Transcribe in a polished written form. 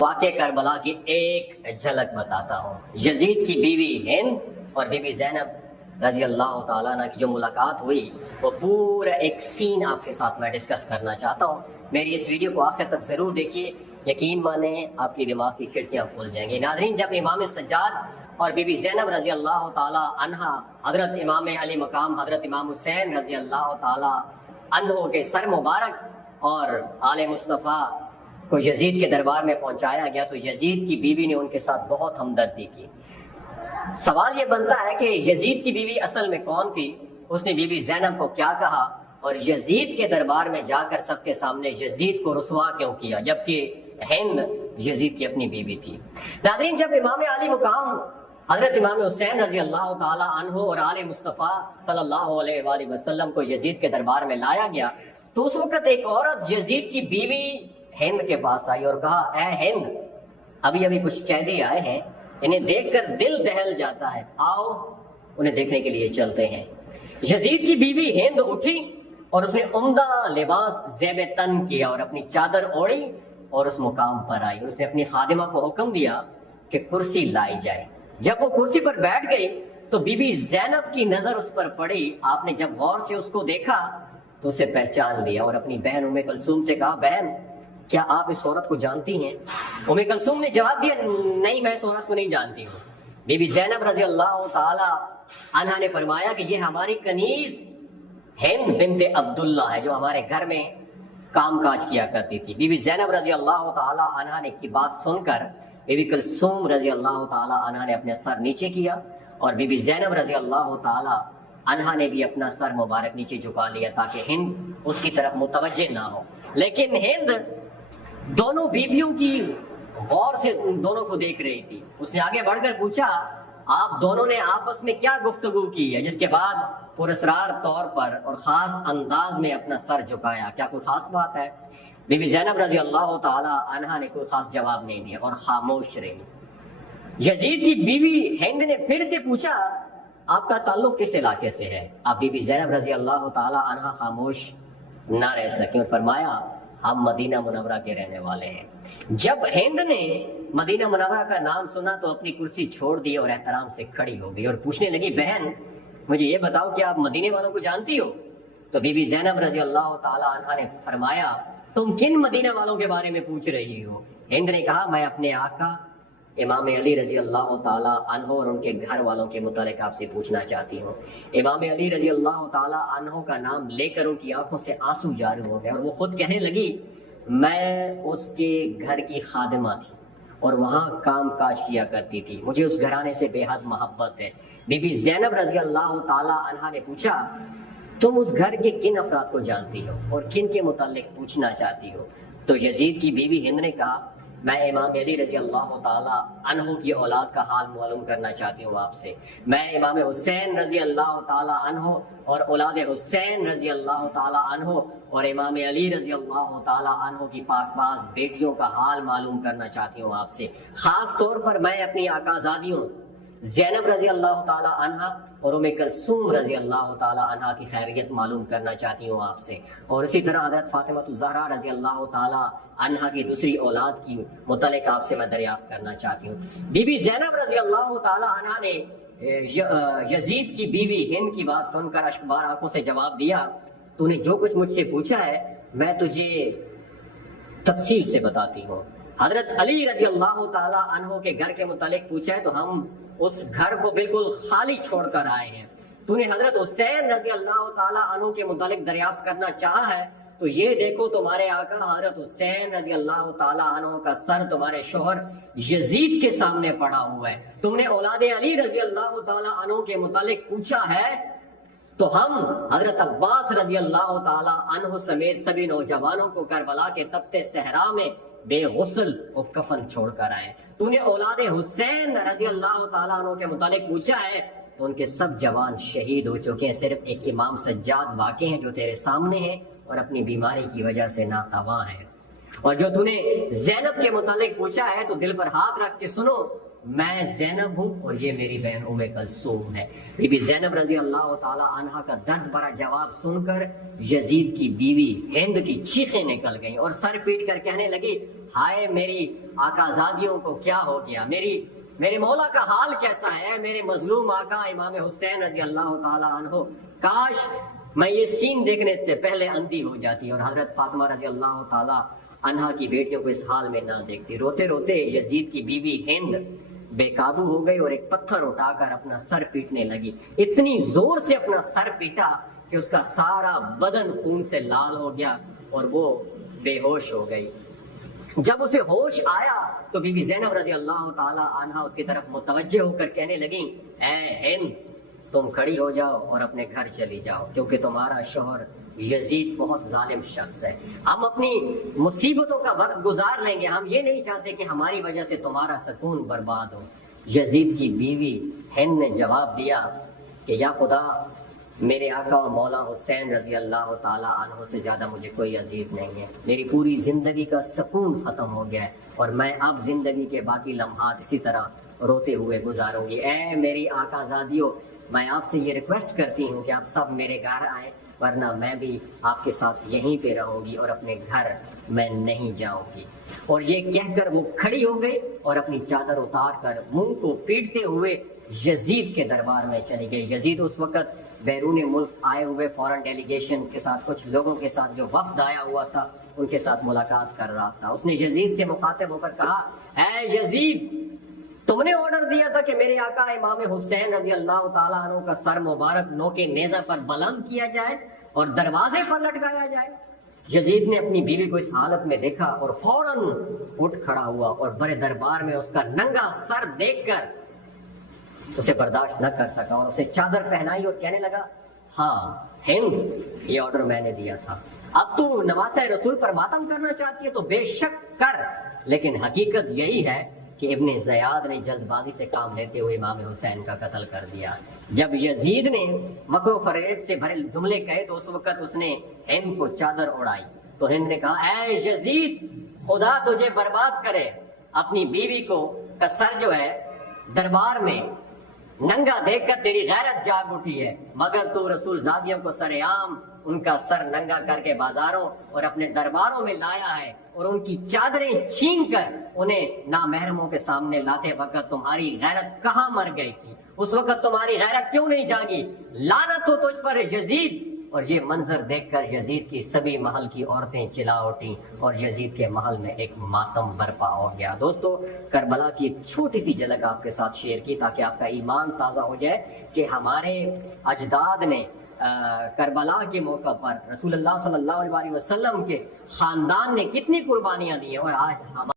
واقع کربلا کی ایک جھلک بتاتا ہوں۔ یزید کی بیوی ہند اور بی بی زینب رضی اللہ تعالیٰ عنہ کی جو ملاقات ہوئی وہ پورا ایک سین آپ کے ساتھ میں ڈسکس کرنا چاہتا ہوں۔ میری اس ویڈیو کو آخر تک ضرور دیکھیے، یقین مانیں آپ کی دماغ کی کھڑکیاں کھل جائیں گی۔ ناظرین، جب امام سجاد اور بی بی زینب رضی اللہ تعالیٰ عنہ حضرت امام علی مقام حضرت امام حسین رضی اللہ تعالیٰ عنہ کے سر مبارک اور آل مصطفیٰ کو یزید کے دربار میں پہنچایا گیا تو یزید کی بیوی نے ان کے ساتھ بہت ہمدردی کی۔ سوال یہ بنتا ہے کہ یزید کی بیوی اصل میں کون تھی؟ اس نے بی بی زینب کو کیا کہا اور یزید کے دربار میں جا کر سب کے سامنے یزید کو رسوا کیوں کیا، جبکہ ہند یزید کی اپنی بیوی تھی؟ ناظرین، جب امام علی مقام حضرت امام حسین رضی اللہ تعالی عنہ اور آل مصطفیٰ صلی اللہ علیہ وآلہ وسلم کو یزید کے دربار میں لایا گیا تو اس وقت ایک عورت یزید کی بیوی ہند کے پاس آئی اور کہا، اے ہند، ابھی کچھ قیدی آئے ہیں، انہیں دیکھ کر دل دہل جاتا ہے، آؤ انہیں دیکھنے کے لیے چلتے ہیں۔ یزید کی بیوی ہند اٹھی اور اس نے عمدہ لباس زیب تن کیا اور اپنی چادر اوڑھی اور اس مقام پر آئی اور اس نے اپنی خادمہ کو حکم دیا کہ کرسی لائی جائے۔ جب وہ کرسی پر بیٹھ گئی تو بی بی زینب کی نظر اس پر پڑی۔ آپ نے جب غور سے اس کو دیکھا تو اسے پہچان لیا اور اپنی بہن ام کلثوم سے کہا، بہن، کیا آپ اس عورت کو جانتی ہیں؟ ام کلثوم نے جواب دیا، نہیں، میں اس عورت کو نہیں جانتی ہوں۔ بی بی زینب رضی اللہ تعالی عنہا نے فرمایا کہ یہ ہماری کنیز ہند بنت عبداللہ ہے جو ہمارے گھر میں کام کاج کیا کرتی تھی۔ بی بی زینب رضی اللہ تعالی عنہا نے کی بات سن کر بی بی کلثوم رضی اللہ تعالی عنہا نے اپنے سر نیچے کیا اور بی بی زینب رضی اللہ تعالی عنہا نے بھی اپنا سر مبارک نیچے جھکا لیا تاکہ ہند اس کی طرف متوجہ نہ ہو۔ لیکن ہند دونوں بیویوں کی غور سے دونوں کو دیکھ رہی تھی۔ اس نے آگے بڑھ کر پوچھا، آپ دونوں نے آپس میں کیا گفتگو کی ہے؟ جس کے بعد پراسرار طور پر اور خاص انداز میں اپنا سر جھکایا، کیا کوئی خاص بات ہے؟ بی بی زینب رضی اللہ تعالی عنہا نے کوئی خاص جواب نہیں دیا اور خاموش رہی۔ یزید کی بیوی ہند نے پھر سے پوچھا، آپ کا تعلق کس علاقے سے ہے؟ آپ بی بی زینب رضی اللہ تعالی عنہا خاموش نہ رہ سکیں اور فرمایا، ہم مدینہ منورہ کے رہنے والے ہیں۔ جب ہند نے مدینہ منورہ کا نام سنا تو اپنی کرسی چھوڑ دی اور احترام سے کھڑی ہو گئی اور پوچھنے لگی، بہن، مجھے یہ بتاؤ کہ آپ مدینے والوں کو جانتی ہو؟ تو بی بی زینب رضی اللہ تعالی عنہا نے فرمایا، تم کن مدینہ والوں کے بارے میں پوچھ رہی ہو؟ ہند نے کہا، میں اپنے آقا امام علی رضی اللہ تعالی عنہ اور ان کے گھر والوں کے متعلق آپ سے پوچھنا چاہتی ہوں۔ امام علی رضی اللہ تعالی عنہ کا نام لے کر ان کی آنکھوں سے آنسو جاری ہو گئے اور وہ خود کہنے لگی، میں اس کے گھر کی خادمہ تھی اور وہاں کام کاج کیا کرتی تھی، مجھے اس گھرانے سے بے حد محبت ہے۔ بی بی زینب رضی اللہ تعالی عنہا نے پوچھا، تم اس گھر کے کن افراد کو جانتی ہو اور کن کے متعلق پوچھنا چاہتی ہو؟ تو یزید کی بیوی ہند نے کہا، میں امام علی رضی اللہ تعالی عنہ کی اولاد کا حال معلوم کرنا چاہتی ہوں آپ سے۔ میں امام حسین رضی اللہ تعالی عنہ اور اولاد حسین رضی اللہ تعالی عنہ اور امام علی رضی اللہ تعالی عنہ کی پاک باز بیٹیوں کا حال معلوم کرنا چاہتی ہوں آپ سے۔ خاص طور پر میں اپنی آقازادیوں زینب رضی اللہ تعالی عنہا اور ام کلثوم رضی اللہ تعالی عنہا کی خیریت معلوم کرنا چاہتی ہوں آپ سے، اور اسی طرح حضرت فاطمہ الزہرا رضی اللہ تعالی عنہا کی دوسری اولاد کی متعلق آپ سے میں دریافت کرنا چاہتی ہوں۔ بی بی زینب رضی اللہ تعالی عنہا نے یزید کی بیوی ہند کی بات سن کر اشکبار آنکھوں سے جواب دیا، تو نے جو کچھ مجھ سے پوچھا ہے میں تجھے تفصیل سے بتاتی ہوں۔ حضرت علی رضی اللہ تعالی عنہ کے گھر کے متعلق پوچھا ہے تو ہم اس گھر کو بالکل خالی چھوڑ کر آئے ہیں۔ تو نے حضرت حسین رضی اللہ تعالی عنہ کے متعلق دریافت کرنا چاہا ہے تو یہ دیکھو، تمہارے آقا حضرت حسین رضی اللہ تعالی عنہ کا سر تمہارے شوہر یزید کے سامنے پڑا ہوا ہے۔ تم نے اولاد علی رضی اللہ تعالی عنہ کے متعلق پوچھا ہے تو ہم حضرت عباس رضی اللہ تعالی عنہ سمیت سبھی نوجوانوں کو کربلا کے تپتے صحرا میں بے غسل و کفن چھوڑ کر آئے۔ تو نے اولاد حسین رضی اللہ تعالیٰ عنہ کے متعلق پوچھا ہے تو ان کے سب جوان شہید ہو چکے ہیں، صرف ایک امام سجاد واقع ہیں جو تیرے سامنے ہیں اور اپنی بیماری کی وجہ سے ناتواں ہیں۔ اور جو تو نے زینب کے متعلق پوچھا ہے تو دل پر ہاتھ رکھ کے سنو، میں زینب ہوں اور یہ میری بہن ام کلثوم ہے۔ بی بی زینب رضی اللہ تعالی عنہا کا درد بھرا جواب سن کر یزید کی بیوی ہند کی چیخیں نکل گئیں اور سر پیٹ کر کہنے لگی، ہائے میری آقا زادیوں کو کیا ہو گیا، میرے مولا کا حال کیسا ہے، میرے مظلوم آقا امام حسین رضی اللہ تعالی عنہ، کاش میں یہ سین دیکھنے سے پہلے اندھی ہو جاتی اور حضرت فاطمہ رضی اللہ تعالی عنہا کی بیٹیوں کو اس حال میں نہ دیکھتی۔ روتے روتے یزید کی بیوی ہند بے قابو ہو گئی اور ایک پتھر اٹھا کر اپنا سر پیٹنے لگی، اتنی زور سے اپنا سر پیٹا کہ اس کا سارا بدن خون سے لال ہو گیا اور وہ بے ہوش ہو گئی۔ جب اسے ہوش آیا تو بی بی زینب رضی اللہ تعالی عنہا اس کی طرف متوجہ ہو کر کہنے لگیں، اے ہند تم کھڑی ہو جاؤ اور اپنے گھر چلی جاؤ، کیونکہ تمہارا شوہر یزید بہت ظالم شخص ہے، ہم اپنی مصیبتوں کا وقت گزار لیں گے، ہم یہ نہیں چاہتے کہ ہماری وجہ سے تمہارا سکون برباد ہو۔ یزید کی بیوی ہند نے جواب دیا کہ یا خدا، میرے آقا و مولا حسین رضی اللہ تعالی عنہ سے زیادہ مجھے کوئی عزیز نہیں ہے، میری پوری زندگی کا سکون ختم ہو گیا ہے اور میں اب زندگی کے باقی لمحات اسی طرح روتے ہوئے گزاروں گی۔ اے میری آقا زادیوں، میں آپ سے یہ ریکویسٹ کرتی ہوں کہ آپ سب میرے گھر آئیں، ورنہ میں بھی آپ کے ساتھ یہیں پہ رہوں گی اور اپنے گھر میں نہیں جاؤں گی۔ اور یہ کہہ کر وہ کھڑی ہو گئی اور اپنی چادر اتار کر منہ کو پیٹتے ہوئے یزید کے دربار میں چلی گئی۔ یزید اس وقت بیرون ملک آئے ہوئے فورن ڈیلیگیشن کے ساتھ، کچھ لوگوں کے ساتھ جو وفد آیا ہوا تھا ان کے ساتھ ملاقات کر رہا تھا۔ اس نے یزید سے مخاطب ہو کر کہا، اے یزید، تم نے آرڈر دیا تھا کہ میرے آقا امام حسین رضی اللہ تعالیٰ عنہ کا سر مبارک نوکے نیزہ پر بلند کیا جائے اور دروازے پر لٹکایا جائے۔ یزید نے اپنی بیوی کو اس حالت میں دیکھا اور فوراً اٹھ کھڑا ہوا اور بڑے دربار میں اس کا ننگا سر دیکھ کر اسے برداشت نہ کر سکا اور اسے چادر پہنائی اور کہنے لگا، ہاں ہند، یہ آرڈر میں نے دیا تھا، اب تو نواسہ رسول پر ماتم کرنا چاہتی ہے تو بے شک کر، لیکن حقیقت یہی ہے کہ ابن زیاد نے جلد بازی سے کام لیتے ہوئے امام حسین کا قتل کر دیا۔ جب یزید نے مکر و فریب سے بھرے جملے کہے تو اس وقت اس نے ہند کو چادر اڑائی تو ہند نے کہا، اے یزید، خدا تجھے برباد کرے، اپنی بیوی کو کا سر جو ہے دربار میں ننگا دیکھ کر تیری غیرت جاگ اٹھی ہے، مگر تو رسول زادیوں کو سر عام ان کا سر ننگا کر کے بازاروں اور اپنے درباروں میں لایا ہے اور ان کی چادریں چھین کر انہیں نامحرموں کے سامنے لاتے وقت تمہاری غیرت کہاں مر گئی تھی؟ اس وقت تمہاری غیرت کیوں نہیں جاگی؟ لعنت ہو تجھ پر یزید۔ اور یہ منظر دیکھ کر یزید کی سبھی محل کی عورتیں چلا اٹھیں اور یزید کے محل میں ایک ماتم برپا ہو گیا۔ دوستو، کربلا کی ایک چھوٹی سی جھلک آپ کے ساتھ شیئر کی تاکہ آپ کا ایمان تازہ ہو جائے کہ ہمارے اجداد نے کربلا کے موقع پر رسول اللہ صلی اللہ علیہ وسلم کے خاندان نے کتنی قربانیاں دی ہیں اور آج ہمارے